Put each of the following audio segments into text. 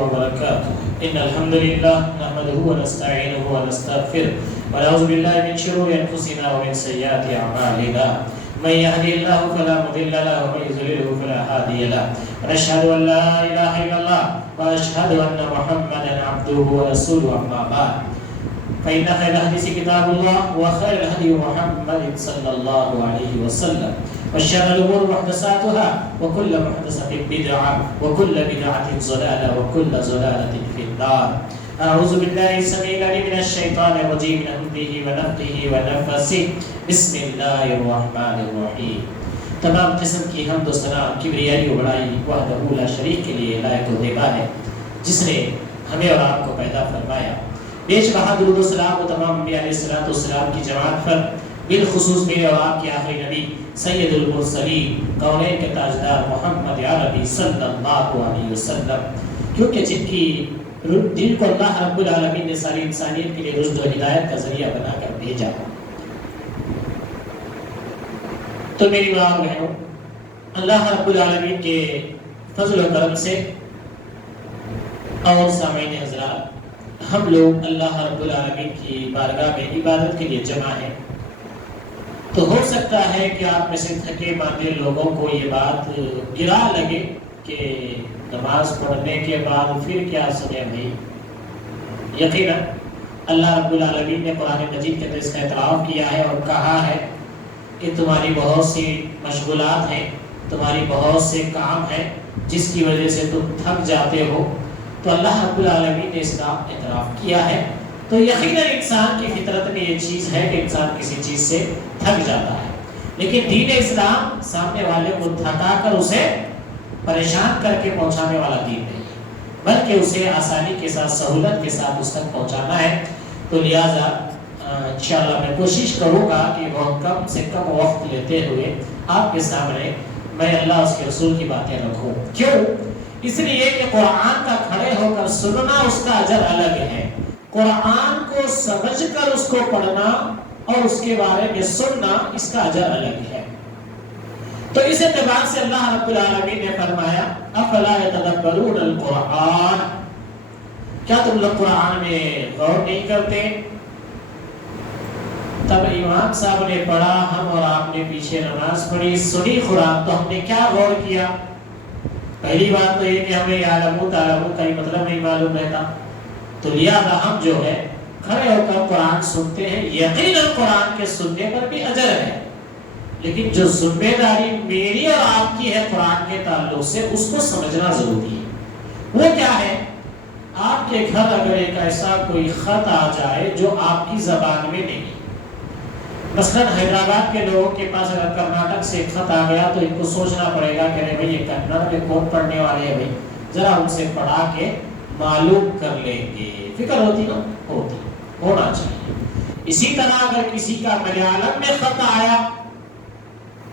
وبركاته إن الحمد لله نحمده ونستعينه ونستغفره ونعوذ بالله من شرور أنفسنا ومن سيئات أعمالنا من يهدي الله فلا مضل له ومن يضلل فلا هادي له ونشهد أن لا إله إلا الله وأشهد أن محمدا عبده ورسوله أما بعد فإن خير الحديث كتاب الله وخير الهدي محمد صلى الله عليه وسلم وشر الأمور محدثاتها وكل محدثة بدعة وكل بدعة ضلالة وكل ضلالة في النار. أعوذ بالله السميع العليم من الشيطان الرجيم من همزه ونفخه ونفثه بسم الله الرحمن الرحيم. تمام قسم کی حمد و ثنا کبریائی و بڑائی وحدہ لا شریک کے لیے لائق و دیبا ہے جس نے ہمیں اور آپ کو پیدا فرمایا. بیش بہا درود و سلام و تمام انبیاء علیہ السلام کی جماعت پر بالخصوص میرے اور آپ کے آخری نبی سید المرسلین کونین کے تاجدار محمد عربی صلی اللہ علیہ وسلم، کیونکہ جن کی دل کو اللہ رب العالمین نے ساری انسانیت کے لیے رشد و ہدایت کا ذریعہ بنا کر بھیجا. تو میری ماں اور بہنوں، اللہ رب العالمین کے فضل و کرم سے اور سامعین حضرات، ہم لوگ اللہ رب العالمین کی بارگاہ میں عبادت کے لیے جمع ہیں. تو ہو سکتا ہے کہ آپ میں سے تھکے ماندے لوگوں کو یہ بات گرا لگے کہ نماز پڑھنے کے بعد پھر کیا سنے بھائی. یقیناً اللہ رب العالمین نے قرآن مجید کے اندر اس کا اعتراف کیا ہے اور کہا ہے کہ تمہاری بہت سی مشغولات ہیں، تمہاری بہت سے کام ہیں جس کی وجہ سے تم تھک جاتے ہو. تو اللہ رب العالمین نے اس کا اعتراف کیا ہے. تو یقیناً انسان کی فطرت میں یہ چیز ہے کہ انسان کسی چیز سے تھک جاتا ہے، لیکن دین اسلام سامنے والے کو تھکا کر اسے پریشان کر کے پہنچانے والا دین نہیں ہے، بلکہ اسے آسانی کے ساتھ سہولت کے ساتھ اس تک پہنچانا ہے. تو لہٰذا انشاءاللہ میں کوشش کروں گا کہ بہت کم سے کم وقت لیتے ہوئے آپ کے سامنے میں اللہ اس کے رسول کی باتیں رکھوں. کیوں؟ اس لیے کہ قرآن کا کھڑے ہو کر سننا اس کا اجر الگ ہے، قرآن کو سمجھ کر اس کو پڑھنا اور اس کے بارے میں سننا اس کا اجر الگ ہے. تو اس اعتبار سے اللہ رب العالمین نے فرمایا افلا یتدبرون القرآن، کیا تم لوگ قرآن میں غور نہیں کرتے؟ تب امام صاحب نے پڑھا، ہم اور آپ نے پیچھے نماز پڑھی، سنی قرآن، تو ہم نے کیا غور کیا؟ پہلی بات تو یہ کہ ہمیں یعلمون تعلمون کا ہی مطلب نہیں معلوم رہتا. تو لہذا ہم جو ہے کھڑے ہو کر قرآن سنتے ہیں. یقیناً قرآن کے سننے پر بھی اجر ہے، لیکن جو ذمہ داری میری اور آپ کی ہے قرآن کے تعلق سے، اس کو سمجھنا ضروری ہے. وہ کیا ہے؟ آپ کے گھر اگر ایک ایسا کوئی خط آ جائے جو آپ کی زبان میں نہیں، مثلاً حیدرآباد کے لوگوں کے پاس اگر کرناٹک سے ایک خط آ گیا تو ان کو سوچنا پڑے گا کہ ارے بھائی یہ کنڑ میں کون پڑھنے والے ہیں، بھائی ذرا ان سے پڑھا کے معلوم کر لیں گے. فکر ہوتی نا؟ ہوتی، ہونا چاہیے. اسی طرح اگر کسی کا ملیالم میں خط آیا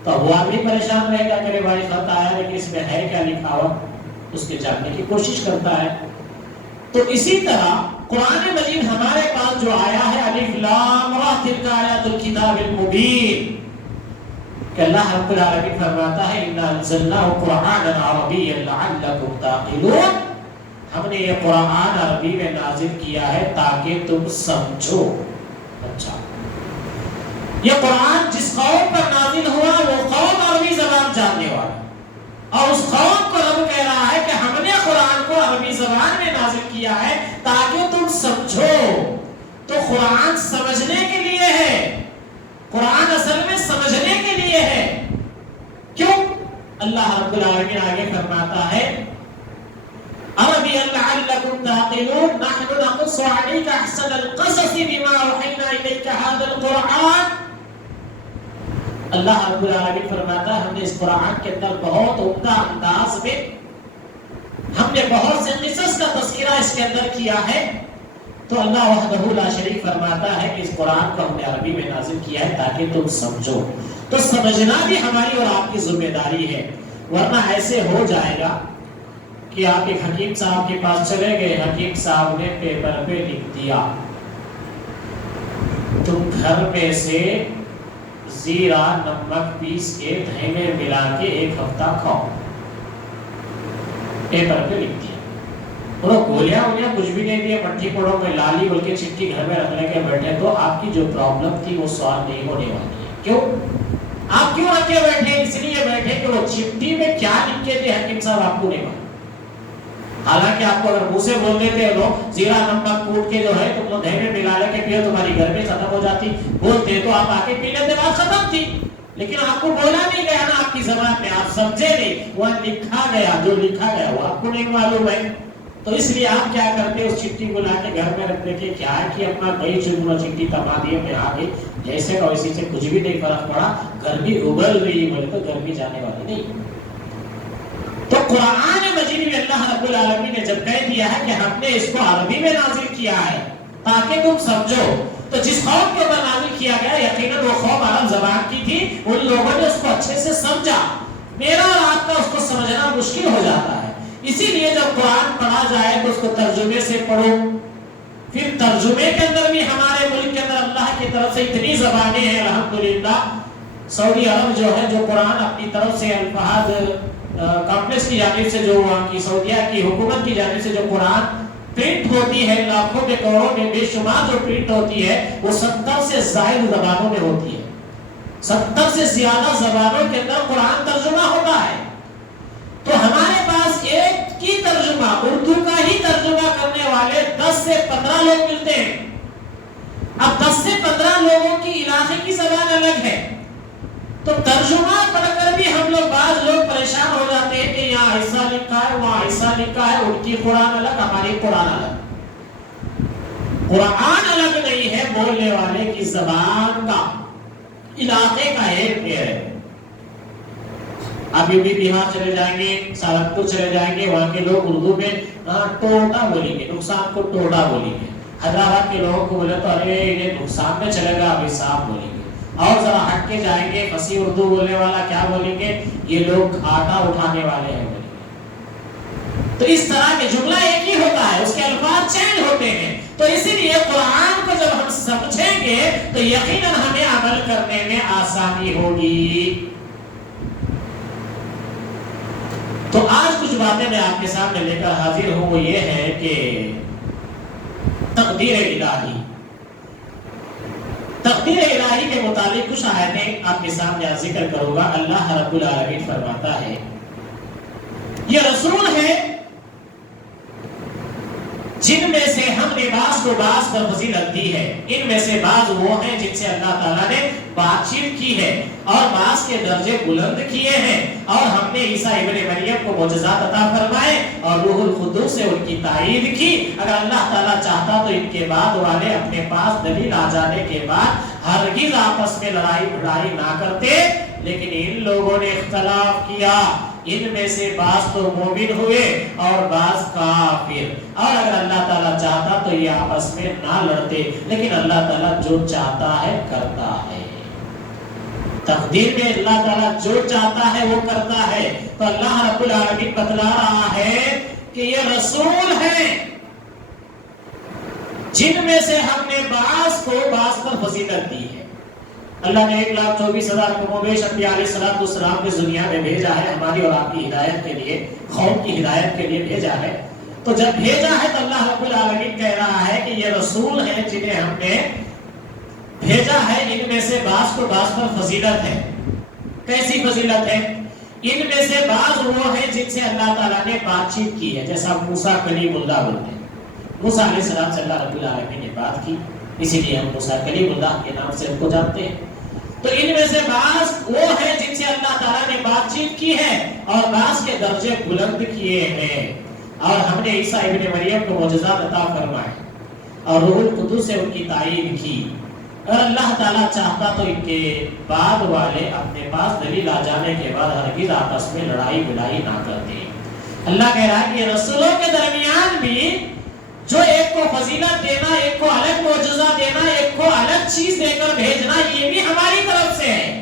تو وہ آدمی پریشان رہے گا کہ بھائی خط آیا لیکن اس میں ہے کیا لکھا ہوا، اس کے جاننے کی کوشش کرتا ہے. تو اسی طرح قرآن مجید ہمارے پاس جو آیا ہے الف لام را تلک آیات الکتاب المبین، کہ اللہ رب العالمین فرماتا ہے انا انزلناه قرآنا عربیا لعلکم تعقلون، ہم نے یہ قرآن عربی میں نازل کیا ہے تاکہ تم سمجھو. اچھا، یہ قرآن جس قوم پر نازل ہوا وہ قوم عربی زبان جاننے والا، اور اس قوم کو رب کہہ رہا ہے کہ ہم نے قرآن کو عربی زبان میں نازل کیا ہے تاکہ تم سمجھو. تو قرآن سمجھنے کے لیے ہے، قرآن اصل میں سمجھنے کے لیے ہے. کیوں؟ اللہ رب العالمین آگے فرماتا ہے عربيا لعلكم تعقلون نحن نقص عليك احسن القصص بما اوحينا اليك هذا القرآن. اللہ رب العالمین فرماتا ہے ہم نے اس قرآن کے اندر بہت عمدہ انداز میں ہم نے بہت سے قصص کا تذکرہ اس کے اندر کیا ہے. تو اللہ وحدہ لا شریک فرماتا ہے کہ اس قرآن کو ہم نے عربی میں نازل کیا ہے تاکہ تم سمجھو. تو سمجھنا بھی ہماری اور آپ کی ذمہ داری ہے، ورنہ ایسے ہو جائے گا کہ آپ ایک حکیم صاحب کے پاس چلے گئے، حکیم صاحب نے پیپر پہ لکھ دیا تم گھر میں سے زیرہ نمک پیس کے دہی میں ملا کے 1 ہفتہ کھاؤ. پیپر پہ لکھ دیا. انہوں گولیاں کچھ بھی نہیں دیا، مٹھی پڑو میں لالی بول کے چٹھی گھر میں رکھنے کے بیٹھے، تو آپ کی جو پرابلم تھی وہ سوالو نہیں ہونے والی ہے۔ کیوں؟ آپ کیوں رکھے بیٹھے؟ اس لیے بیٹھے کہ وہ چٹھی میں کیا لکھ کے تھے حکیم صاحب آپ کو نہیں معلوم۔ حالانکہ آپ کو اگر منہ سے بول دیتے ہیں لوگ زیرہ نمک کوٹ کے جو ہے تم لوگ دہی میں ملا لے کے پیو تمہاری گرمی ختم ہو جاتی، بولتے تو آپ آ کے پی لیتے، بات ختم تھی۔ لیکن آپ کو بولا نہیں گیا نا آپ کی زبان میں، آپ سمجھے نہیں، وہاں لکھا گیا، جو لکھا گیا وہ آپ کو نہیں معلوم ہے۔ تو اس لیے آپ کیا کرتے اس چٹھی کو لا کے گھر میں رکھنے کے کیا ہے کہ اپنا کئی چنگنا چٹھی تما دیے میں آگے جیسے کا ویسی سے کچھ بھی نہیں فرق پڑا، گرمی ابل رہی بولے تو گرمی جانے والی نہیں۔ تو قرآن مجید میں اللہ رب العالمین نے جب کہہ دیا ہے کہ ہم نے اس کو عربی میں نازل کیا ہے تاکہ تم سمجھو، تو جس قوم کے اوپر نازل کیا گیا یقیناً وہ قوم عرب زبان کی تھی، ان لوگوں نے اس کو اچھے سے سمجھا، میرا اور آپ کا اس کو سمجھنا مشکل ہو جاتا ہے۔ اسی لیے جب قرآن پڑھا جائے تو اس کو ترجمے سے پڑھو، پھر ترجمے کے اندر بھی ہمارے ملک کے اندر اللہ کی طرف سے اتنی زبانیں ہیں الحمدللہ۔ سعودی عرب جو ہے جو قرآن اپنی طرف سے الفہد کمپلیکس کی جانب سے جو وہاں کی سعودیہ کی حکومت کی جانب سے جو قرآن پرنٹ ہوتی ہے، لاکھوں میں کروڑوں میں بے شمار جو پرنٹ ہوتی ہے وہ 70 سے زائد زبانوں میں ہوتی ہے، 70 سے زیادہ زبانوں کے اندر قرآن ترجمہ ہوتا ہے۔ تو ہمارے پاس ایک کی ترجمہ اردو کا ہی ترجمہ کرنے والے 10 سے 15 لوگ ملتے ہیں۔ اب 10 سے 15 لوگوں کی علاقے کی زبان الگ ہے، تو ترجمہ پڑھ کر بھی ہم لوگ بعض لوگ پریشان ہو جاتے ہیں کہ یہاں ایسا لکھا ہے وہاں ایسا لکھا ہے، ان کی قرآن الگ ہماری قرآن الگ۔ قرآن الگ نہیں ہے، بولنے والے کی زبان کا علاقے کا ہے۔ اب یو پی بہار چلے جائیں گے، سہارنپور چلے جائیں گے، وہاں کے لوگ اردو میں ٹوٹا بولیں گے، نقصان کو ٹوٹا بولیں گے۔ حیدرآباد کے لوگوں کو بولے تو ارے یہ نقصان میں چلے گا، ابھی صاف بولیں گے۔ اور ذرا ہٹ کے جائیں گے، فصیح اردو بولنے والا کیا بولیں گے؟ یہ لوگ آٹا اٹھانے والے ہیں بولیں گے۔ تو اس طرح کے جملہ ایک ہی ہوتا ہے، اس کے الفاظ چینج ہوتے ہیں۔ تو اسی لیے قرآن کو جب ہم سمجھیں گے تو یقیناً ہمیں عمل کرنے میں آسانی ہوگی۔ تو آج کچھ باتیں میں آپ کے سامنے لے کر حاضر ہوں، وہ یہ ہے کہ تقدیر الہی۔ تقدیر الہی کے متعلق کچھ آیتیں آپ کے سامنے ذکر کروں گا۔ اللہ رب العالمین فرماتا ہے یہ رسول ہے جن میں سے ہم نے بعض کو بعض پر فضیلت دی ہے، ان میں سے بعض وہ ہیں جن سے اللہ تعالیٰ نے بات چیت کی ہے اور بعض کے درجے بلند کیے ہیں، اور ہم نے عیسیٰ ابن مریم کو معجزات عطا فرمائے اور روح القدس سے ان کی تائید کی۔ اگر اللہ تعالیٰ چاہتا تو ان کے بعد والے اپنے پاس دلیل آ جانے کے بعد ہرگز آپس میں لڑائی بھڑائی نہ کرتے، لیکن ان لوگوں نے اختلاف کیا، ان میں سے بعض تو مومن ہوئے اور بعض کافر۔ اور اگر اللہ تعالیٰ چاہتا تو یہ آپس میں نہ لڑتے، لیکن اللہ تعالیٰ جو چاہتا ہے کرتا ہے۔ تقدیر میں اللہ تعالیٰ جو چاہتا ہے وہ کرتا ہے۔ تو اللہ رب العالمین بتلا رہا ہے کہ یہ رسول ہیں جن میں سے ہم نے بعض کو بعض پر فضیلت دی ہے۔ اللہ نے 1,24,000 کو مویش انبیاء علیہ السلام اس دنیا میں بھیجا ہے، ہماری اور آپ کی ہدایت کے لیے، قوم کی ہدایت کے لیے بھیجا ہے۔ تو جب بھیجا ہے تو اللہ رب العالمین کہہ رہا ہے کہ یہ رسول ہیں جنہیں ہم نے بھیجا ہے، ان میں سے بعض کو بعض پر فضیلت ہے۔ کیسی فضیلت ہے؟ ان میں سے بعض وہ ہیں جن سے اللہ تعالیٰ نے بات چیت کی ہے، جیسا موسیٰ کلیم اللہ بولتے ہیں۔ موسیٰ علیہ السلام سے اللہ رب العالمین نے بات کی، اسی لیے ہم موسیٰ کلیم اللہ کے نام سے ان کو جانتے ہیں۔ تو ان میں سے بعض وہ ہیں جن سے اللہ تعالیٰ نے بات چیت کی ہے اور بعض کے درجے بلند کیے ہیں، اور ہم نے عیسیٰ ابن مریم کو معجزات عطا فرمائے اور روح القدس سے ان کی تائید کی۔ اور اللہ تعالیٰ چاہتا تو ان کے بعد والے اپنے پاس دلیل آ جانے کے بعد ہرگز آپس میں لڑائی بڑائی نہ کرتے۔ اللہ کہہ رہا ہے کہ رسولوں کے درمیان بھی جو ایک کو فضیلت دینا، ایک کو الگ معجزہ دینا، ایک کو الگ چیز دے کر بھیجنا، یہ بھی ہماری طرف سے ہے۔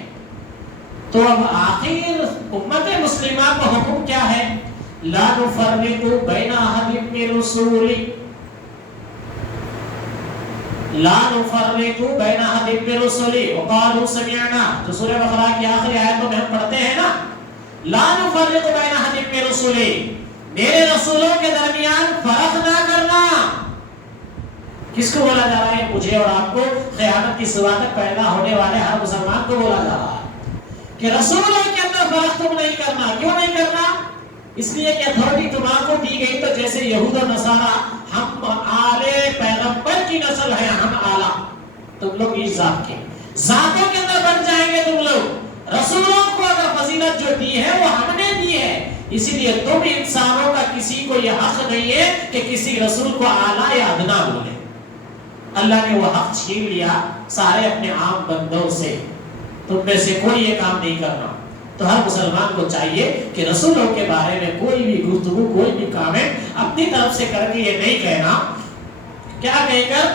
تو اب آخر امت مسلمہ کو حکم کیا ہے؟ لا نفرق بین احد من رسولی، لا نفرق بین احد من رسولی وقالوا سمعنا، جو سورہ بقرہ کی آخری آیتوں میں ہم پڑھتے ہیں نا، لا نفرق بین احد من رسولی، میرے رسولوں کے درمیان فرق نہ کرنا. کس کو بولا جا رہا ہے؟ مجھے اور آپ کو، قیامت کی صبح تک پیدا ہونے والے ہر مسلمان کو بولا جا رہا ہے کہ رسولوں کے اندر فرق تم نہیں کرنا. کیوں نہیں کرنا؟ اس لیے کہ اتھارٹی تمہارے کو دی گئی تو جیسے یہود و نصارہ ہم آلے پیغمبر کی نسل ہے، ہم آلہ، تم لوگ اس ذات کے ذاتوں کے اندر بن جائیں گے. تم لوگ رسولوں کو اگر فضیلت جو دی ہے وہ ہم نے دی ہے، اسی لیے تم انسانوں کا کسی کو یہ حق نہیں ہے کہ کسی رسول کو اعلیٰ یا ادنا بولے. اللہ نے وہ حق چھین لیا سارے اپنے عام بندوں سے. تم میں سے کوئی یہ کام نہیں کرنا. تو ہر مسلمان کو چاہیے کہ رسولوں کے بارے میں کوئی بھی گفتگو، کوئی بھی کامنٹ اپنی طرف سے کر کے یہ نہیں کہنا. کیا کہہ کر؟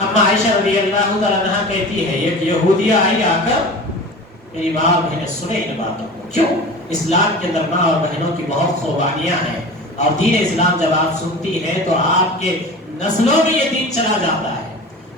اما عائشہ رضی اللہ تعالیٰ عنہا کہتی ہے ایک یہودیہ آئی آ کر میری ماں اور بہنیں سنے ان باتوں کو. کیوں؟ اسلام کے اندر ماں اور بہنوں کی بہت قربانیاں ہیں، اور دین اسلام جب آپ سنتی ہیں تو آپ کے نسلوں میں یہ دین چلا جاتا ہے.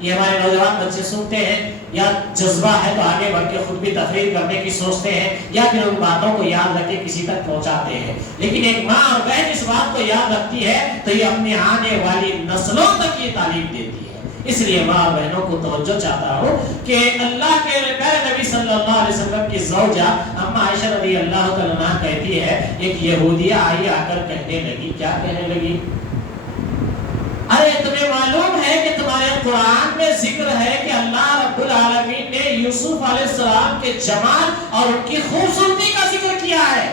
یہ ہمارے نوجوان بچے سنتے ہیں، یا جذبہ ہے تو آگے بڑھ کے خود بھی تقریر کرنے کی سوچتے ہیں، یا پھر ان باتوں کو یاد رکھ کے کسی تک پہنچاتے ہیں. لیکن ایک ماں اور بہن اس بات کو یاد رکھتی ہے تو یہ اپنے آنے والی نسلوں تک یہ تعلیم دیتی ہے. اس لیے ماں اور بہنوں کو توجہ چاہتا ہوں کہ اللہ کے پیارے نبی صلی اللہ علیہ وسلم کی زوجہ اما عائشہ رضی اللہ تعالیٰ عنہا کہتی ہے ایک یہودیہ آئی آ کر کہنے لگی. کیا کہنے لگی؟ ارے تمہیں معلوم ہے کہ تمہارے قرآن میں ذکر ہے کہ اللہ رب العالمین نے یوسف علیہ السلام کے جمال اور ان کی خوبصورتی کا ذکر کیا ہے،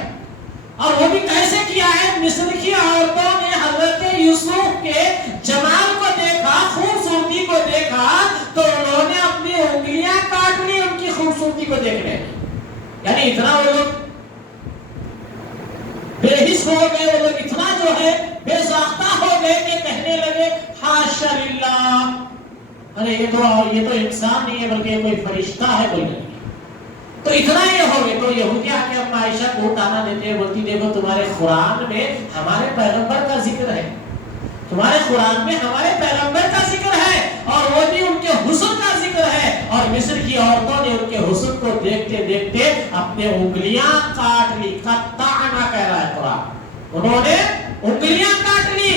اور وہ بھی کیسے کیا ہے؟ مصر کی عورتوں نے حضرت یوسف کے جمال کو دیکھا، خوبصورتی کو دیکھا تو انہوں نے اپنی انگلیاں کاٹ لی ان کی خوبصورتی کو دیکھنے. یعنی اتنا وہ لوگ بے حس ہو گئے، وہ لوگ اتنا جو ہے بے ساختہ ہو گئے کہ کہنے لگے حاشا للہ، ارے یہ تو انسان نہیں ہے بلکہ کوئی فرشتہ ہے، کوئی نہیں. تو اتنا یہ ہو گئے. تو یہودی آ کے اما عائشہ کو تانا دیتے ہیں، بولتی دیکھو تمہارے قرآن میں ہمارے پیغمبر کا ذکر ہے، تمہارے قرآن میں ہمارے پیغمبر کا ذکر ہے، اور وہ بھی ان کے حسن کا ذکر ہے. اور مصر کی عورتوں نے ان کے حسن کو دیکھتے دیکھتے اپنے انگلیاں کاٹ لی. قطعنا کہہ رہا ہے قرآن، انہوں نے انگلیاں کاٹ لی.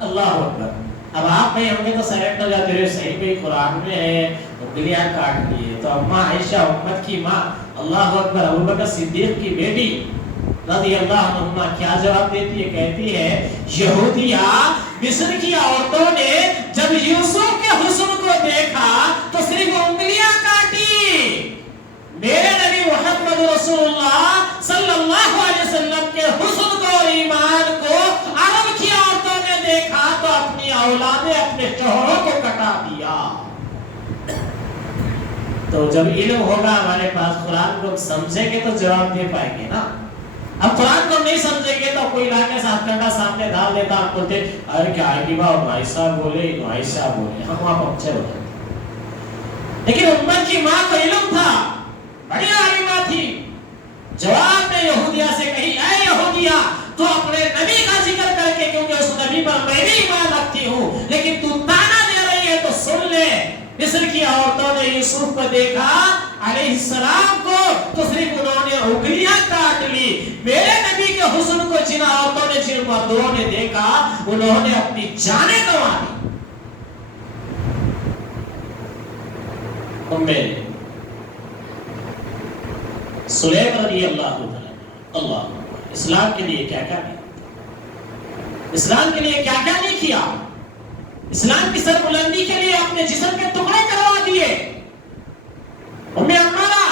اللہ اکبر. اب آپ نہیں ہوں گے تو سیلنٹ ہو جاتے رہے، صحیح میں قرآن میں ہے انگلیاں کاٹ لی. تو اما عائشہ امت کی ماں، اللہ اکبر، ابوبکر صدیق کی بیٹی رضی اللہ عنہما کیا جواب دیتی ہے؟ کہتی ہے یہودیہ مصر کی عورتوں نے جب یوسف کے حسن کو دیکھا تو صرف انگلیاں کاٹی. میرے نبی محمد رسول اللہ صلی اللہ علیہ وسلم کے حسن کو اور ایمان کو عرب کی عورتوں نے دیکھا تو اپنی اولادیں، اپنے شوہروں کو کٹا دیا. تو جب علم ہوگا ہمارے پاس، قرآن کو سمجھیں گے تو جواب دے پائیں گے نا. اب قرآن کو نہیں سمجھیں گے تو کوئی لا کے ساتھ کنڈا سامنے ڈال دیتا، آپ بولتے ارے کیا ہے کہ بھائی صاحب بولے، بھائی صاحب بولے، ہم وہاں پہنچے ہوتے. لیکن امت کی ماں کو علم تھا، بڑی عالمہ تھی. جواب میں یہودیہ سے کہی اے یہودیہ تو اپنے نبی کا ذکر کر کے، کیونکہ اس نبی پر میں بھی ایمان رکھتی ہوں، لیکن تو تانا دے رہی ہے تو سن لے. مصر کی عورتوں نے یوسف کو دیکھا علیہ السلام کو تو صرف انہوں نے انگلیاں کاٹ لی. میرے نبی کے حسن کو جن عورتوں نے، جن مردوں نے دیکھا انہوں نے اپنی جانیں گنوا لی. سلیم رضی اللہ اسلام کے لیے کیا کیا نہیں، اسلام کے لیے کیا کیا نہیں کیا. اسلام کی سربلندی کے لیے اپنے جسم کے ٹکڑے کروا دیے. ام عمارہ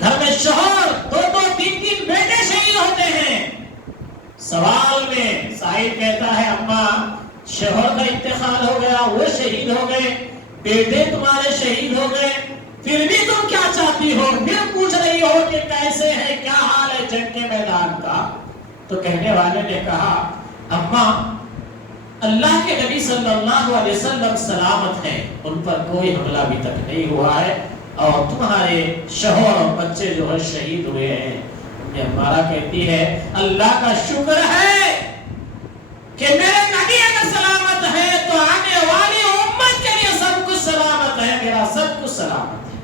گھر میں شوہر دو تین بیٹے شہید ہوتے ہیں. سوال میں سائل کہتا ہے اما شوہر کا انتقال ہو گیا، وہ شہید ہو گئے، بیٹے تمہارے شہید ہو گئے، پھر بھی تم کیا چاہتی ہو؟ پھر پوچھ رہی ہو کہ کیسے ہے، کیا حال ہے جنگ کے میدان کا؟ تو کہنے والے نے کہا اما اللہ کے نبی صلی اللہ علیہ وسلم سلامت ہیں، ان پر کوئی حملہ ابھی تک نہیں ہوا ہے، اور تمہارے شوہر اور بچے جو ہے شہید ہوئے ہیں. ہمارا کہتی ہے اللہ کا شکر ہے کہ میرے نبی اگر سلامت ہے تو آنے والی امت کے لیے سب کچھ سلامت ہے، میرا سب کچھ سلامت ہے.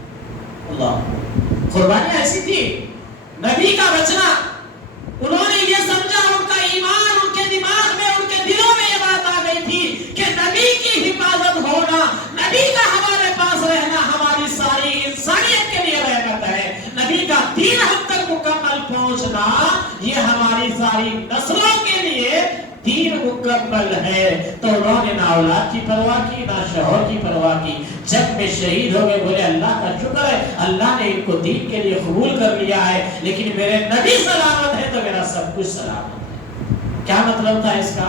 اللہ قربانی ایسی تھی نبی کا بچنا. انہوں نے ایمان ان کے دماغ میں ان کے دلوں میں یہ بات آ گئی تھی کہ نبی کی حفاظت ہونا، نبی کا ہمارے پاس رہنا ہماری ساری انسانیت کے لیے رحمت ہے، نبی کا دین ہم تک مکمل پہنچنا یہ ہماری ساری نسلوں کے لیے دین مکمل ہے۔ تو انہوں نے نہ اولاد کی پرواہ کی نہ شوہر کی پرواہ کی، جب میں شہید ہو گئے بولے اللہ کا شکر ہے اللہ نے ان کو دین کے لیے قبول کر لیا ہے، لیکن میرے نبی سلامت ہے تو میرا سب کچھ سلامت ہے۔ کیا مطلب تھا اس کا؟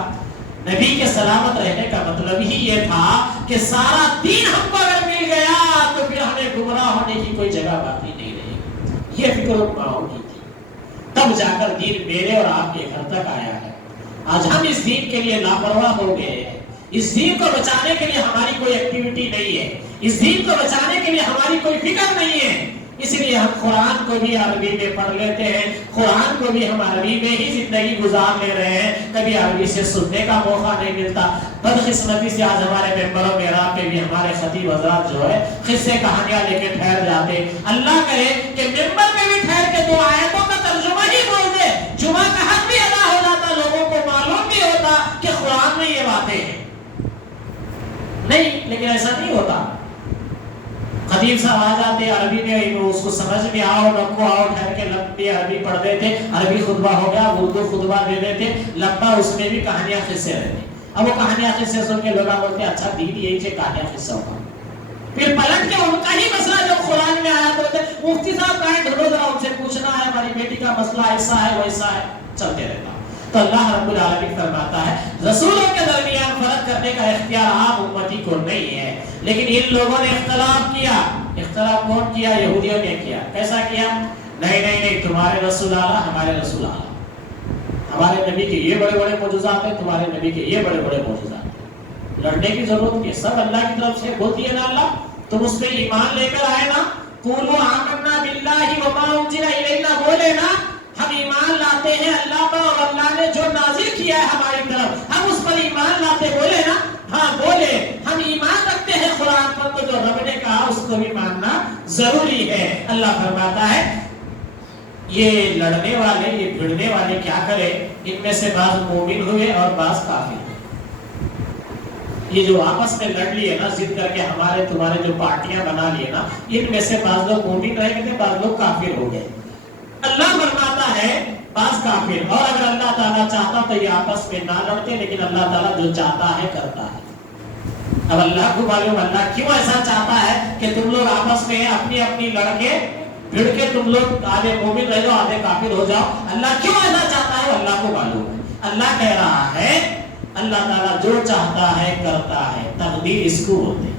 نبی کے سلامت رہنے کا مطلب ہی یہ تھا کہ سارا دین ہم کو اگر مل گیا تو پھر ہمیں گمراہ ہونے کی کوئی جگہ باقی نہیں رہی۔ یہ فکر علماؤں کی تھی، تب جا کر دین میرے اور آپ کے گھر تک آیا ہے۔ آج ہم اس دین کے لیے لاپرواہ ہو گئے ہیں، اس دین کو بچانے کے لیے ہماری کوئی ایکٹیویٹی نہیں ہے، اس دین کو بچانے کے لیے ہماری کوئی فکر نہیں ہے، اس لیے ہم قرآن کو بھی عربی میں پڑھ لیتے ہیں، قرآن کو بھی ہم عربی میں ہی زندگی گزار لے رہے ہیں، کبھی عربی سے سننے کا موقع نہیں ملتا۔ بدقسمتی سے آج ہمارے ممبر و محراب پہ بھی ہمارے خطیب حضرات جو ہے قصے کہانیاں لے کے ٹھہر جاتے۔ اللہ کہے کہ ممبر میں بھی ٹھہر کے 2 آیتوں کا ترجمہ ہی بول دے، جمعہ کا حق بھی ادا ہو جاتا، لوگوں کو معلوم بھی ہوتا کہ قرآن میں یہ باتیں ہیں۔ نہیں، لیکن ایسا نہیں ہوتا۔ خطیب صاحب آ جاتے عربی میں، اس کو سمجھ میں آؤ نکو آؤ ٹھہر کے لمبی عربی پڑھ دیتے، عربی خطبہ ہو گیا اردو خطبہ دے دیتے لمبا، اس میں بھی کہانیاں قصے رہتے۔ اب وہ کہانیاں قصے سن کے لوگ بولتے اچھا دین یہی سے کہانیاں قصہ ہوگا، پھر پلٹ کے ان کا ہی مسئلہ جو قرآن میں آیا تو مفتی صاحب کہیں ڈھونڈو ذرا ان سے پوچھنا ہے ہماری بیٹی کا مسئلہ ایسا ہے ویسا ہے، چلتے رہتا۔ تو اللہ رب العالمین فرماتا ہے رسولوں کے درمیان فرق کرنے کا اختیار عام امتی کو نہیں ہے، لیکن ان لوگوں نے اختلاف کیا۔ اختلاف کون کیا؟ یہودیوں نے کیا۔ کیسا کیا؟ نہیں تمہارے رسول اعلیٰ ہمارے رسول اعلیٰ، ہمارے نبی کے یہ بڑے بڑے معجزات ہیں تمہارے نبی کے یہ بڑے بڑے معجزات ہیں۔ لڑنے کی ضرورت نہیں، سب اللہ کی طرف سے ہوتی ہے نا، اللہ تم اس پہ ایمان لے کر آئے نا، قولوا آمنا باللہ وما انزل الینا، بولے نا ہم ایمان لاتے ہیں اللہ پر اور اللہ نے جو نازل کیا ہے ہماری طرف ہم اس پر ایمان لاتے، بولے نا ہاں بولے ہم ایمان رکھتے ہیں قرآن پر، تو جو رب نے کہا اس کو بھی ماننا ضروری ہے۔ اللہ فرماتا ہے یہ لڑنے والے یہ بھڑنے والے کیا کرے، ان میں سے بعض مومن ہوئے اور بعض کافر۔ یہ جو آپس میں لڑ لیے نا ضد کر کے ہمارے تمہارے جو پارٹیاں بنا لیے نا، ان میں سے بعض لوگ مومن رہ گئے تھے بعض لوگ کافر ہو گئے۔ اللہ فرماتا ہے بعض کافر، اور اگر اللہ تعالیٰ چاہتا تو یہ آپس میں نہ لڑتے، لیکن اللہ تعالیٰ جو چاہتا ہے کرتا ہے۔ اب اللہ کو معلوم اللہ کیوں ایسا چاہتا ہے کہ تم لوگ آپس میں اپنی اپنی لڑکے بھڑ کے تم لوگ آدھے مومن رہ جاؤ آدھے کافر ہو جاؤ، اللہ کیوں ایسا چاہتا ہے اللہ کو معلوم ہے۔ اللہ کہہ رہا ہے اللہ تعالیٰ جو چاہتا ہے کرتا ہے، تقدیر اس کو ہوتے۔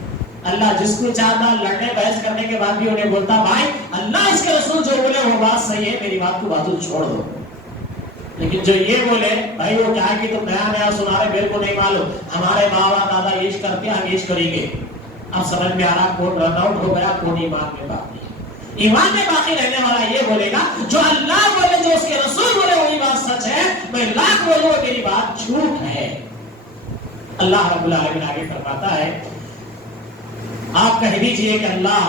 اللہ جس کو چاہتا لڑنے بحث کرنے کے بعد بھی انہیں بولتا بھائی اللہ اس کے رسول جو بولے وہ بات صحیح ہے، میری بات کو باتوں چھوڑ دو۔ لیکن جو یہ بولے بھائی وہ کیا کہ تم نیا نیا سنا رہے میرے کو نہیں معلوم، ہمارے ماں باپ دادا یہ کرتے ہیں ہم یہ کریں گے، اب سمجھ میں آ رہا کون رن آؤٹ ہو گیا کون ایمان میں باقی ہے۔ ایمان میں باقی رہنے والا یہ بولے گا جو اللہ بولے جو اس کے رسول بولے وہی بات سچ ہے، میں لاکھ بولوں میری بات جھوٹ ہے۔ اللہ رب العالمین آگے فرماتا ہے آپ کہہ دیجئے کہ اللہ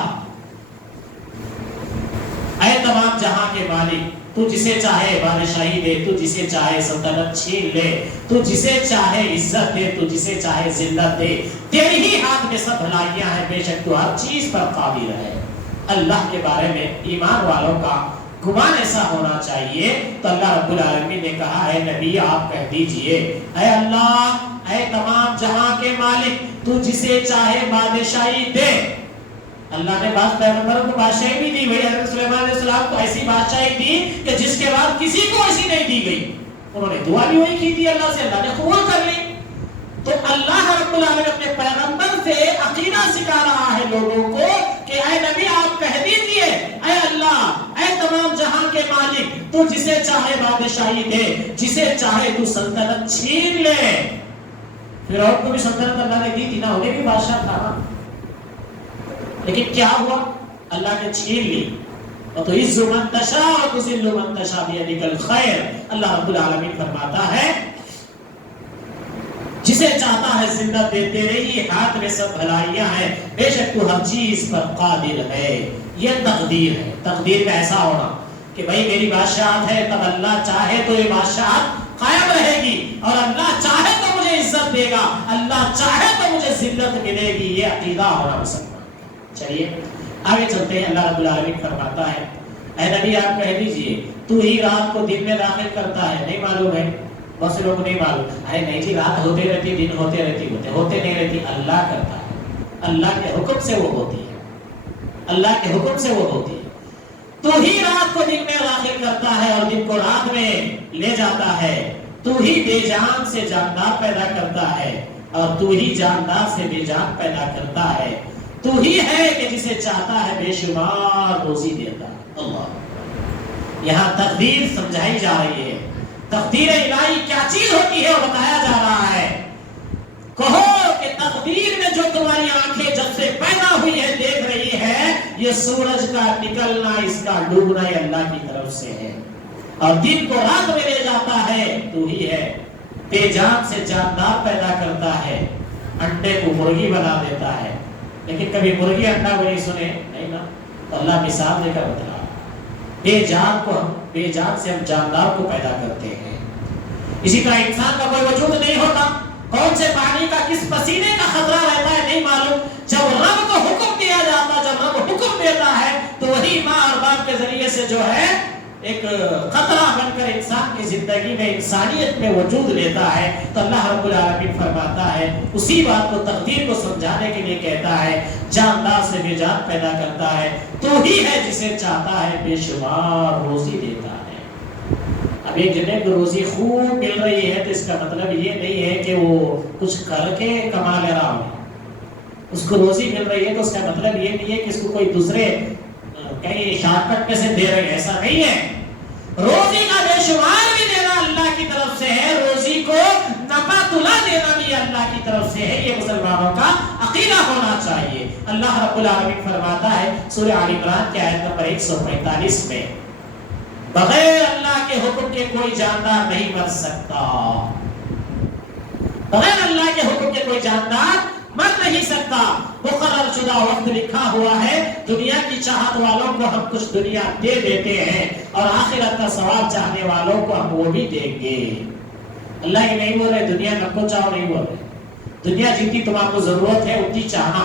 اے تمام جہاں کے مالک، تو جسے چاہے بادشاہی دے، تو جسے چاہے سلطنت چھین لے، تو جسے چاہے عزت دے، تو جسے چاہے ذلت دے، تیرے ہی ہاتھ میں سب بھلائیاں ہیں، بے شک تو ہر چیز پر قادر ہے۔ اللہ کے بارے میں ایمان والوں کا گمان ایسا ہونا چاہیے۔ تو اللہ رب العالمین نے کہا اے نبی آپ کہہ دیجئے اے اللہ اے تمام جہاں کے مالک، تو جسے چاہے بادشاہی دے۔ اللہ نے بعض پیغمبروں کو بادشاہی بھی دی، بھئی حضرت سلیمان علیہ السلام کو ایسی بادشاہی دی کہ جس کے بعد کسی کو ایسی نہیں دی گئی، انہوں نے دعا بھی وہی کی تھی اللہ سے، اللہ نے قبول کر لی۔ تو اللہ رب العالمین اپنے پیغمبر سے عقیدہ سکھا رہا ہے لوگوں کو کہ اے نبی آپ کہہ دیجئے اے اللہ اے تمام جہاں کے مالک، تو جسے چاہے بادشاہی دے، جسے چاہے تو سلطنت چھین لے۔ فرعون کو بھی سلطنت اللہ نے دی تھی نا، انہیں بھی بادشاہ تھا، لیکن کیا ہوا اللہ نے چھین لی۔ وَتُعِزُّ مَن تَشَاءُ وَتُذِلُّ مَن تَشَاءُ بِيَدِكَ الْخَيْرُ۔ اللہ رب العالمین فرماتا ہے جسے چاہتا ہے زندہ دے، تیرے ہی ہاتھ میں سب بھلائیاں ہیں، بے شک تو ہر چیز پر قادر ہے۔ یہ تقدیر ہے، تقدیر کا ایسا ہونا کہ بھئی میری بادشاہت ہے، تب اللہ چاہے تو یہ بادشاہت قائم رہے گی، اور اللہ چاہے تو مجھے عزت دے گا، اللہ چاہے تو مجھے ذلت ملے گی، یہ عقیدہ ہونا مسلمان کا۔ چلیے آگے چلتے ہیں۔ اللہ رب العالمین فرماتا ہے اے نبی آپ کہہ دیجئے تو ہی رات کو دن میں داخل کرتا ہے۔ نہیں معلوم ہے، بہت سے لوگ نہیں معلوم، ارے نہیں جی رات ہوتے رہتی دن ہوتے رہتی، ہوتے نہیں رہتی، اللہ کرتا ہے، اللہ کے حکم سے وہ ہوتی ہے، اللہ کے حکم سے وہ ہوتی ہے۔ تو ہی رات کو دن میں داخل کرتا ہے اور دن کو رات میں لے جاتا ہے، تو ہی بے جان سے جاندار پیدا کرتا ہے اور تو ہی جاندار سے بے جان پیدا کرتا ہے، تو ہی ہے کہ جسے چاہتا ہے بے شمار روزی دیتا ہے۔ اللہ، یہاں تقدیر سمجھائی جا رہی ہے، تقدیر الہی کیا چیز ہوتی ہے وہ بتایا جا رہا ہے۔ کہو کہ تقدیر میں جو تمہاری آنکھیں جب سے پیدا ہوئی ہے دیکھ رہی ہے، یہ سورج کا نکلنا اس کا ڈوبنا یہ اللہ کی طرف سے ہے، اور دن کو رات میں لے جاتا ہے تو ہی ہے، بے جان سے جاندار پیدا کرتا ہے، انڈے کو مرغی بنا دیتا ہے۔ لیکن کبھی مرغی انڈا کو نہیں سنے نہیں نا، تو اللہ مثال دے کر بتلا بے جان سے ہم جاندار کو پیدا کرتے ہیں۔ اسی طرح انسان کا کوئی وجود نہیں ہوتا، کون سے پانی کا کس پسینے کا خطرہ رہتا ہے نہیں معلوم، جب رب کو حکم دیا جاتا، جب رب حکم دیتا ہے تو وہی ماں اور باپ کے ذریعے سے جو ہے ایک خطرہ بن کر انسان کی زندگی میں انسانیت میں وجود لیتا ہے۔ تو اللہ رب العالمین فرماتا ہے اسی بات کو تقدیر کو سمجھانے کے لیے کہتا ہے جاندار سے بے جان پیدا کرتا ہے، تو ہی ہے جسے چاہتا ہے بے شمار روزی دیتا ہے۔ اب ایک جنے کو روزی خوب مل رہی ہے تو اس کا مطلب یہ نہیں ہے کہ وہ کچھ کر کے کما لے رہا ہو، اس کو روزی مل رہی ہے تو اس کا مطلب یہ نہیں ہے کہ اس کو کوئی دوسرے کہیں شارٹ کٹ میں سے دے رہے ہیں، ایسا نہیں ہے۔ روزی کا بے شمار بھی دینا اللہ کی طرف سے ہے، روزی کو نفع تلا دینا بھی اللہ کی طرف سے ہے، یہ مسلمانوں کا عقیدہ ہونا چاہیے۔ اللہ رب العالمین فرماتا ہے سورہ آل عمران کی آیت نمبر 145 میں بغیر اللہ کے حکم کے کوئی جاندار نہیں مر سکتا، بغیر اللہ کے حکم کے کوئی جاندار مر نہیں سکتا۔ مقرر شدہ وقت لکھا ہوا ہے، دنیا کی چاہت والوں کو ہم کچھ دنیا دے دیتے ہیں اور آخرت کا ثواب چاہنے والوں کو ہم وہ بھی دیں گے۔ اللہ یہ نہیں بول رہے دنیا نہ کو چاہو، نہیں بول رہے دنیا جتنی تمہارے کو ضرورت ہے اتنی چاہنا،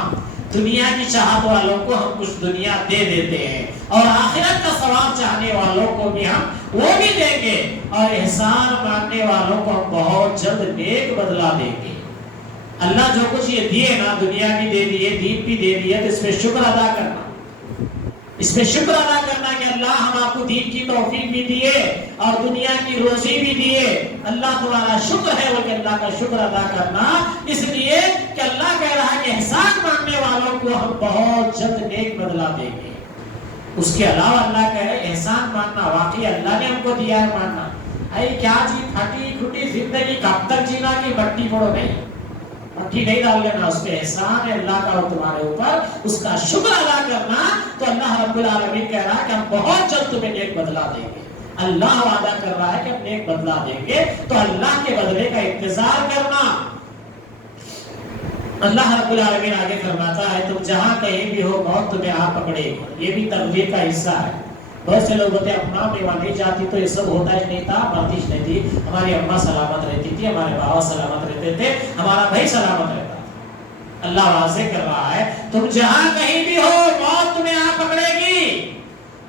دنیا کی چاہت والوں کو ہم کچھ دنیا دے دیتے ہیں اور آخرت کا ثواب چاہنے والوں کو بھی ہم وہ بھی دیں گے، اور احسان ماننے والوں کو ہم بہت جلد نیک بدلہ دیں گے۔ اللہ جو کچھ یہ دیے نا، دنیا بھی دے دیے، دین بھی دے دیے، تو اس پہ شکر ادا کرنا، اس پہ شکر ادا کرنا کہ اللہ ہم آپ کو دین کی توفیق بھی دیے اور دنیا کی روزی بھی دیے، اللہ تمہارا شکر ہے، وہ کہ اللہ کا شکر ادا کرنا، اس لیے کہ اللہ کہہ رہا ہے کہ احسان ماننے والوں کو ہم بہت جلد نیک بدلہ دیں گے۔ اس کے علاوہ اللہ کہہ رہے احسان ماننا، واقعی اللہ نے ہم کو دیا ہے ماننا، اے کیا جی پھٹی کھٹی زندگی کب تک جینا کہ مٹی پڑو نہیں، مٹی نہیں ڈال لینا، اس پہ احسان ہے اللہ کا اور تمہارے اوپر، اس کا شکر ادا کرنا، تو اللہ رب العالمین کہہ رہا ہے کہ ہم بہت جلد تمہیں نیک بدلہ دیں گے۔ اللہ وعدہ کر رہا ہے کہ ہم نیک بدلہ دیں گے، تو اللہ کے بدلے کا انتظار کرنا۔ اللہ رب العالمین آگے فرماتا ہے تم جہاں کہیں بھی ہو موت تمہیں آ پکڑے گی، یہ بھی تقدیر کا حصہ ہے۔ بہت سے لوگ ہوتے ہیں اپنا میوہ نہیں جاتی تو یہ سب ہوتا ہی نہیں تھا، بردش نہیں تھی، ہماری اماں سلامت رہتی تھی، ہمارے بابا سلامت رہتے تھے، ہمارا بھائی سلامت رہتا تھا۔ اللہ واضح کر رہا ہے تم جہاں کہیں بھی ہو موت تمہیں آ پکڑے گی،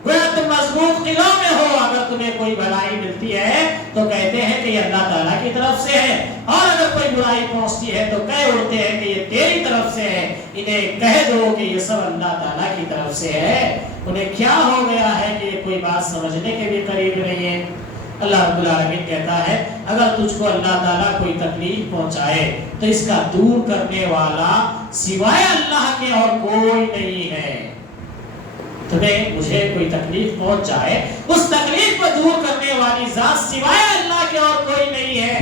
گویا تم مضبوط قلعوں میں ہو، اگر تمہیں کوئی بھلائی ملتی ہے تو کہتے ہیں کہ یہ اللہ تعالیٰ کی طرف سے ہے، اور اگر کوئی برائی پہنچتی ہے تو کہہ اڑتے ہیں کہ یہ تیری طرف سے ہے۔ انہیں کہہ دو کہ یہ سب اللہ تعالیٰ کی طرف سے ہے۔ انہیں کیا ہو گیا ہے کہ یہ کوئی بات سمجھنے کے بھی قریب نہیں ہے۔ اللہ رب العالمین کہتا ہے اگر تجھ کو اللہ تعالیٰ کوئی تکلیف پہنچائے تو اس کا دور کرنے والا سوائے اللہ کے اور کوئی نہیں ہے۔ تمہیں مجھے کوئی تکلیف پہنچ جائے، اس تکلیف کو دور کرنے والی ذات سوائے اللہ کے اور کوئی نہیں ہے،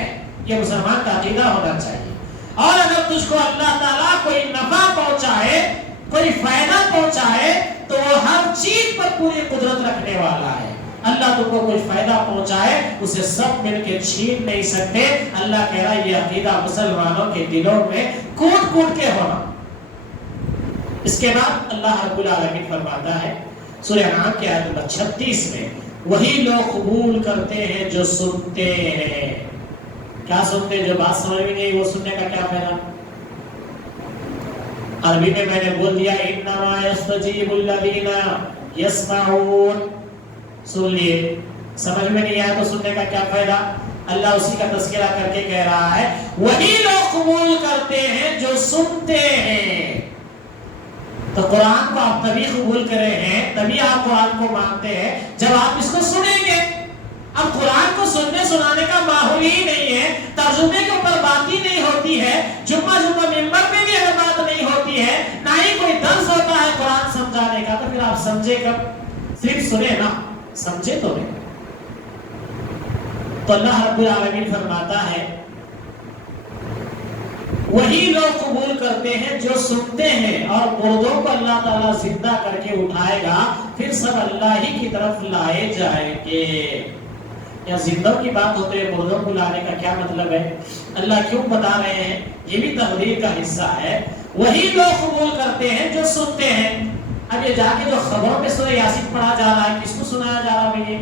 یہ مسلمان کا عقیدہ ہونا چاہیے۔ اور اگر تجھ کو اللہ تعالیٰ کوئی نفع پہنچائے، کوئی فائدہ پہنچائے، تو وہ ہر چیز پر پوری قدرت رکھنے والا ہے۔ اللہ تم کو کوئی فائدہ پہنچائے اسے سب مل کے چھین نہیں سکتے۔ اللہ کہہ رہا ہے یہ عقیدہ مسلمانوں کے دلوں میں کوٹ کوٹ کے ہونا۔ اس کے بعد اللہ رب العالمین فرماتا ہے سورہ انعام کی آیت نمبر 36 میں وہی لوگ قبول کرتے ہیں جو سنتے ہیں. کیا سنتے ہیں؟ جو بات سمجھ میں نہیں وہ سننے کا کیا فائدہ؟ عربی میں نے بول دیا انما یستجیب الذین یسمعون. سن لیے، سمجھ میں نہیں آیا تو سننے کا کیا فائدہ؟ اللہ اسی کا تذکرہ کر کے کہہ رہا ہے وہی لوگ قبول کرتے ہیں جو سنتے ہیں. تو قرآن کو آپ تبھی قبول کرے ہیں، تبھی آپ قرآن کو مانتے ہیں جب آپ اس کو سنیں گے. اب قرآن کو سننے سنانے کا ماحول ہی نہیں ہے، ترجمے کے اوپر بات ہی نہیں ہوتی ہے، جمعہ ممبر پہ بھی اگر بات نہیں ہوتی ہے، نہ ہی کوئی درس ہوتا ہے قرآن سمجھانے کا، تو پھر آپ سمجھے کب؟ صرف سنے نا، سمجھے تو نہیں. تو اللہ رب العالمین فرماتا ہے وہی لوگ قبول کرتے ہیں جو سنتے ہیں، اور مردوں کو اللہ تعالیٰ زندہ کر کے اٹھائے گا، پھر سب اللہ ہی کی طرف لائے جائیں گے. یا زندوں کی بات ہوتے ہیں، مردوں کو لانے کا کیا مطلب ہے؟ اللہ کیوں بتا رہے ہیں؟ یہ بھی تقدیر کا حصہ ہے. وہی لوگ قبول کرتے ہیں جو سنتے ہیں. اب یہ جا کے جو خبروں پہ سورہ یاسین پڑھا جا رہا ہے، کس کو سنایا جا رہا ہے؟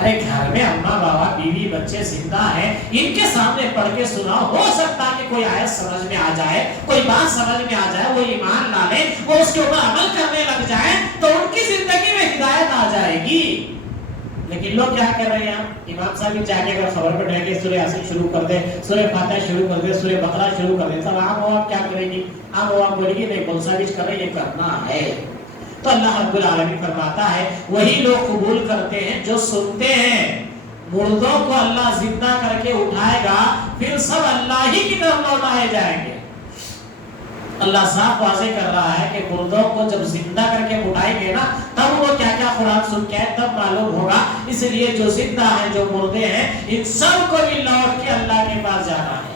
ارے گھر میں اماں بابا بیوی بچے زندہ ہیں، ان کے سامنے پڑھ کے سنا، ہو سکتا کہ کوئی آیت سمجھ میں آ جائے، کوئی بات سمجھ میں آ جائے، وہ ایمان لا لے، وہ اس کے اوپر عمل کرنے لگ جائے تو ان کی زندگی میں ہدایت آ جائے گی. لیکن لوگ کیا کر رہے ہیں؟ امام صاحب جا کے اگر خبر پہ ڈھے کے سورہ یاسین شروع کر دے، سورہ فاتحہ شروع کر دے، سورہ بقرہ شروع کر دے، سب عام عوام کیا کرے گی؟ عام عوام بولے گی نہیں، کون سا بھی کر رہے، یہ کرنا ہے. تو اللہ رب العالمین فرماتا ہے وہی لوگ قبول کرتے ہیں جو سنتے ہیں. مردوں کو اللہ زندہ کر کے اٹھائے گا، پھر سب اللہ ہی کی طرف لوٹائے جائیں گے. اللہ صاحب واضح کر رہا ہے کہ مردوں کو جب زندہ کر کے اٹھائیں گے نا، تب وہ کیا کیا قرآن سن کے تب معلوم ہوگا. اس لیے جو زندہ ہیں، جو مردے ہیں، ان سب کو بھی لوٹ کے اللہ کے پاس جانا ہے.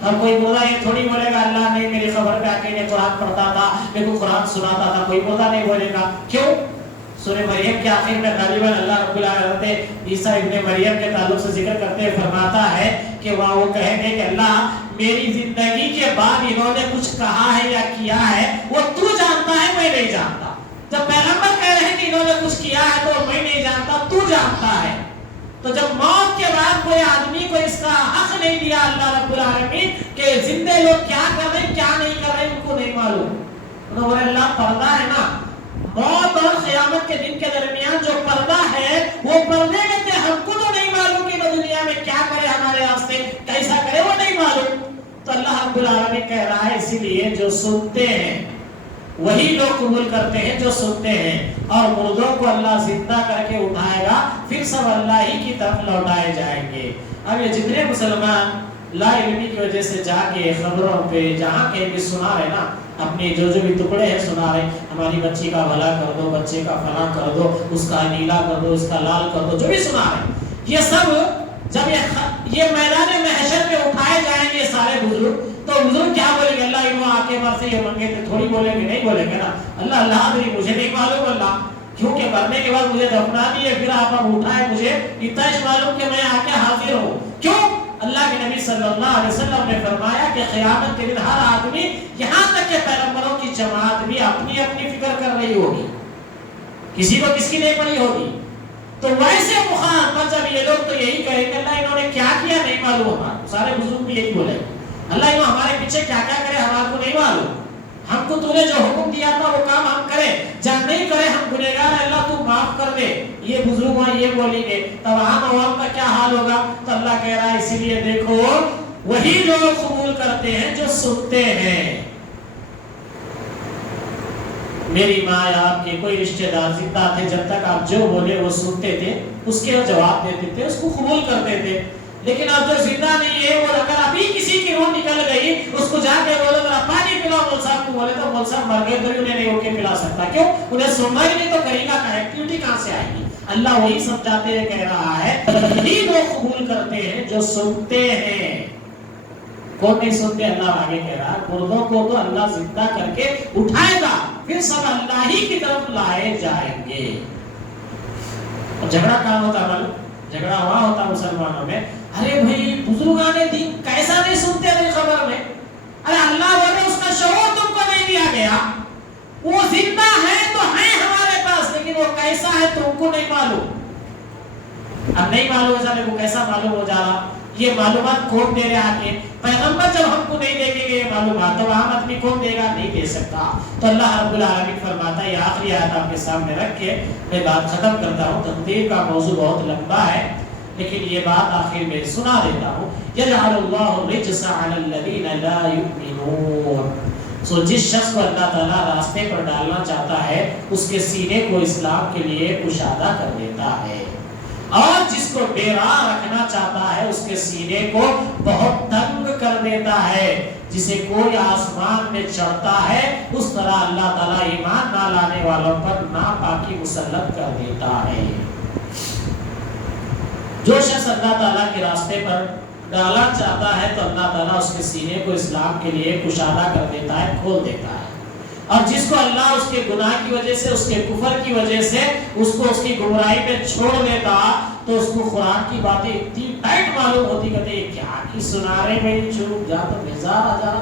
اور کوئی مردہ یہ تھوڑی بولے گا اللہ نے میری خبر پہ آ کے قرآن پڑھتا تھا، میرے کو قرآن سناتا تھا. کوئی مردہ نہیں بولے گا. کیوں؟ سورہ مریم کے آخر میں غالباً اللہ رب العالمین عیسیٰ ابن مریم کے تعلق سے ذکر کرتے ہوئے فرماتا ہے کہ وہ کہیں گے کہ اللہ میری زندگی کے بعد انہوں نے کچھ کہا ہے یا کیا ہے وہ تو جانتا ہے، میں نہیں جانتا. جب پیغمبر کہہ رہے ہیں کہ انہوں نے کچھ کیا ہے تو میں نہیں جانتا، تو جانتا ہے. تو جب موت کے بعد کوئی آدمی کو اس کا حق نہیں دیا اللہ رب العالمین کہ زندے لوگ کیا کر رہے ہیں کیا نہیں کر رہے ان کو نہیں معلوم. انہوں نے اللہ پردہ ہے نا، موت اور قیامت کے دن کے درمیان جو پردہ ہے وہ پردے میں تھے. ہم کو تو نہیں معلوم کہ وہ دنیا میں کیا کرے، ہمارے راستے کیسا کرے، وہ نہیں معلوم. تو اللہ رب العالمین کہہ رہا ہے اسی لیے جو سنتے ہیں وہی لوگ قبول کرتے ہیں جو سنتے ہیں، اور مردوں کو اللہ زندہ کر کے اٹھائے گا، پھر سب اللہ ہی کی طرف لوٹائے جائیں گے. اب یہ جتنے مسلمان لا علمی کی وجہ سے جا کے خبروں پہ جہاں کہیں بھی سنا رہے نا، اپنے جو بھی ٹکڑے ہیں سنا رہے، ہماری بچی کا بھلا کر دو، بچے کا فلاں کر دو، اس کا نیلا کر دو، اس کا لال کر دو، جو بھی سنا رہے، یہ سب جب یہ میدان محشر میں اٹھائے جائیں گے سارے بزرگ، تو بزرگ کیا بولیں گے؟ اللہ انہوں آ کے بار سے یہ منگے تھے، تھوڑی بولیں گے؟ نہیں بولیں گے نا. اللہ نہیں، مجھے نہیں معلوم اللہ، کیونکہ مرنے کے بعد مجھے دفنا دیے، پھر آپ اب اٹھائے، مجھے اتنا ہی معلوم کہ میں آ کے حاضر ہوں. کیوں؟ اللہ کے نبی صلی اللہ علیہ وسلم نے فرمایا کہ قیامت کے دن ہر آدمی، یہاں تک کہ پیغمبروں کی جماعت بھی اپنی اپنی فکر کر رہی ہوگی، کسی کو کس کی نہیں پڑی ہوگی. تو ویسے مخاطب پر جب یہ لوگ تو یہی کہیں کہ اللہ انہوں نے کیا کیا نہیں معلوم. ہمارا سارے بزرگ بھی یہی بولے اللہ انہوں ہمارے پیچھے کیا کیا کرے ہمارے کو نہیں معلوم. ہم کو تو نے جو حکم دیا تھا وہ کام ہم کرے، جب نہیں کرے ہم گنہگار ہیں، اللہ تو معاف کر دے. یہ بزرگ وہاں یہ بولیں گے، تب عام عوام کا کیا حال ہوگا؟ تو اللہ کہہ رہا ہے اسی لیے دیکھو وہی لوگ قبول کرتے ہیں جو سنتے ہیں. میری ماں یا آپ کے کوئی رشتہ دار زندہ تھے، جب تک آپ جو بولے وہ سنتے تھے، اس کے جواب دیتے تھے، اس کو قبول کرتے تھے. لیکن اب جو زندہ نہیں ہے، وہ اگر ابھی کسی کی روح نکل گئی، اس کو جا کے بولو ذرا پانی پلاؤ مول صاحب کو، بولے تو مول صاحب مر گئے، تو انہیں نہیں ہو کے پلا سکتا. کیوں؟ انہیں سننا ہی نہیں، تو کرے گا کا ایکٹیویٹی کہاں سے آئے گی؟ اللہ وہی سمجھاتے ہوئے کہہ رہا ہے وہی لوگ قبول کرتے ہیں جو سنتے ہیں. کون نہیں سنتے؟ اللہ آگے کہہ رہا ہے مردوں کو تو اللہ زندہ کر کے اٹھائے گا، پھر سب اللہ ہی کی طرف لائے جائیں گے. اور جھگڑا کہاں ہوتا ہے؟ جھگڑا وہاں ہوتا مسلمانوں میں، ارے بھائی بزرگان دین کیسا نہیں سنتے تھے خبر میں؟ ارے اللہ والے اس کا شعور تم کو نہیں دیا گیا. وہ زندہ ہے تو ہے ہمارے پاس، لیکن وہ کیسا ہے تم کو کو نہیں معلوم. اب نہیں معلوم ہو جانے کو کیسا معلوم ہو جا رہا؟ یہ معلومات کون دے رہے آگے؟ پیغمبر جب ہم کو نہیں دیں گے یہ معلومات تو عام آدمی کون دے گا؟ نہیں دے سکتا. تو اللہ رب العالمین فرماتا ہے، یہ آخری آیت آپ کے سامنے رکھ کے میں بات ختم کرتا ہوں. تقدیر کا موضوع بہت لمبا ہے لیکن یہ بات آخر میں سنا دیتا ہوں. یجعل اللہ الرجس علی الذین لا یؤمنون. سو جس شخص کو اللہ تعالیٰ راستے پر ڈالنا چاہتا ہے اس کے سینے کو اسلام کے لیے کشادہ کر دیتا ہے، اور جس کو بے راہ رکھنا چاہتا ہے اس کے سینے کو بہت تنگ کر دیتا ہے. جسے کوئی آسمان میں چڑھتا ہے اس طرح اللہ تعالیٰ ایمان نہ لانے والوں پر ناپاکی مسلط کر دیتا ہے. جو شخص اللہ تعالیٰ کے راستے پر ڈالنا چاہتا ہے تو اللہ تعالیٰ اس کے سینے کو اسلام کے لیے کشادہ کر دیتا ہے، کھول دیتا ہے. اور جس کو اللہ اس کے گناہ کی وجہ سے، اس کے کفر کی وجہ سے اس کو اس کی گمراہی میں چھوڑ دیتا تو اس کو قرآن کی باتیں اتنی ٹائٹ معلوم ہوتی، کہتے ہیں کیا کی سنا رہے بھائی، چوپ جا تو بیزار آ جا.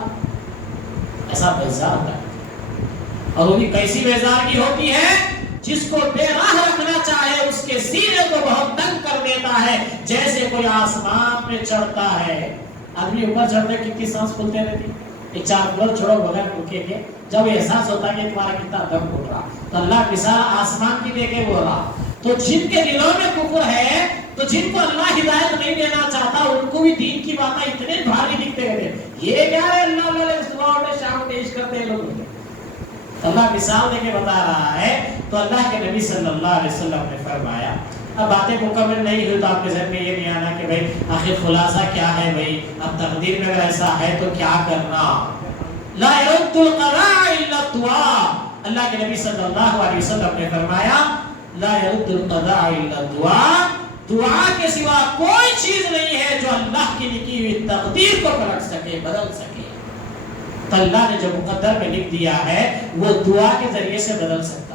ایسا بیزار ہوتا ہے. اور وہ بھی کیسی بیزارگی ہوتی ہے؟ جس کو بے راہ رکھنا چاہے اس کے سینے کو بہت تنگ کر دیتا ہے، جیسے کوئی آسمان میں چڑھتا ہے. آدمی اوپر چڑھتے کتنی سانس پھولتے رہتی، ایک چار فلور چھوڑو بغیر رکے کے جب احساس ہوتا ہے کہ تمہارا کتنا دم گھٹ رہا. تو اللہ مثال آسمان کی دے کے بول رہا. تو جن کے دلوں میں کفر ہے، تو جن کو اللہ ہدایت نہیں دینا چاہتا ان کو بھی دین کی باتیں اتنے بھاری دکھتے رہتے. یہ کیا ہے اللہ والے صبح اٹھے شام پیش کرتے ہیں لوگ. اللہ مثال دے کے بتا رہا ہے. تو اللہ کے نبی صلی اللہ علیہ وسلم نے فرمایا، اب باتیں مکمل نہیں ہوئی تو آپ کے ذہن میں یہ نہیں آنا کہ بھائی آخر خلاصہ کیا ہے، بھائی اب تقدیر میں اگر ایسا ہے تو کیا کرنا. لا يرد القضاء الا الدعاء. اللہ کے نبی صلی اللہ علیہ وسلم نے فرمایا لا يرد القضاء الا الدعاء. دعا کے سوا کوئی چیز نہیں ہے جو اللہ کی لکھی ہوئی تقدیر کو پلٹ سکے، بدل سکے. تو اللہ نے جو مقدر میں لکھ دیا ہے وہ دعا کے ذریعے سے بدل سکتا ہے.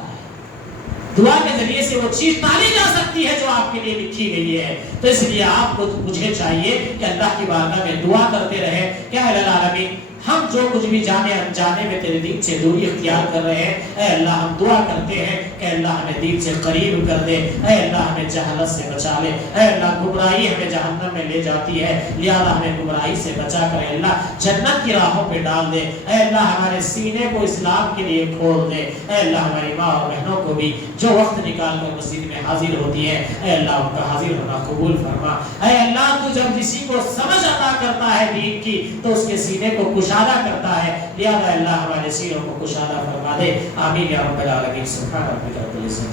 دعا کے ذریعے سے وہ چیز ٹالی جا سکتی ہے جو آپ کے لیے لکھی گئی ہے. تو اس لیے آپ کو مجھے چاہیے کہ اللہ کی بارگاہ میں دعا کرتے رہے کہ اے العالمین ہم جو کچھ بھی جانے انجانے میں تیرے دین سے دوری اختیار کر رہے ہیں، اے اللہ ہم دعا کرتے ہیں کہ اللہ ہمیں دین سے قریب کر دے. اے اللہ ہمیں جہالت سے بچا لے. اے اللہ گمراہی ہمیں جہنم میں لے جاتی ہے، لہذا ہمیں گمراہی سے بچا کر اے اللہ جنت کی راہوں پہ ڈال دے. اے اللہ ہمارے سینے کو اسلام کے لیے کھول دے. اے اللہ ہماری ماں اور بہنوں کو بھی جو وقت نکال کر مسجد میں حاضر ہوتی ہے، اے اللہ ان کا حاضر ہونا قبول فرما. اے اللہ تو جب کسی کو سمجھ عطا کرتا ہے دین کی تو اس کے سینے کو کشادہ کرتا ہے، لہذا اللہ ہمارے سینوں کو کشادہ فرما دے. آمین یا رب العالمین. سبحان ربک رب العزت